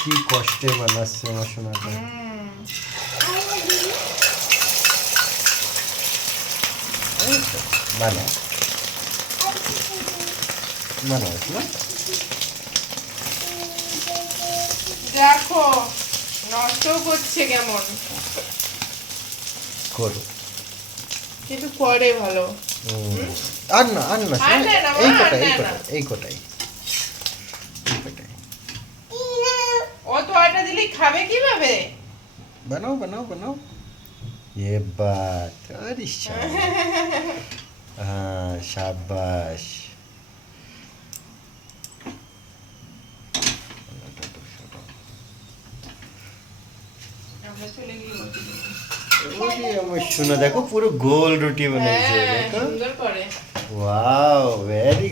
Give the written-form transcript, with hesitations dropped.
কি কষ্টে বানাচ্ছে আমার সোনাটা। বানাও বানাও না, দেখো নষ্ট করছে কেমন, করো। কিন্তু করে ভালো। আর না আর না আর না, না, এই মা, কটাই আর এই না, কটাই এই কটাই এই কটাই। ও তো এটা দিলেই খাবে কিভাবে? বানাও বানাও বানাও। ये बात, अरे शाबाश, हाँ शाबाश। আমরা চলে গিয়ে বসি। ওরে আমার সোনা, দেখো পুরো গোল রুটি বানাইছে, হ্যাঁ, দেখো। সুন্দর করে। Wow, very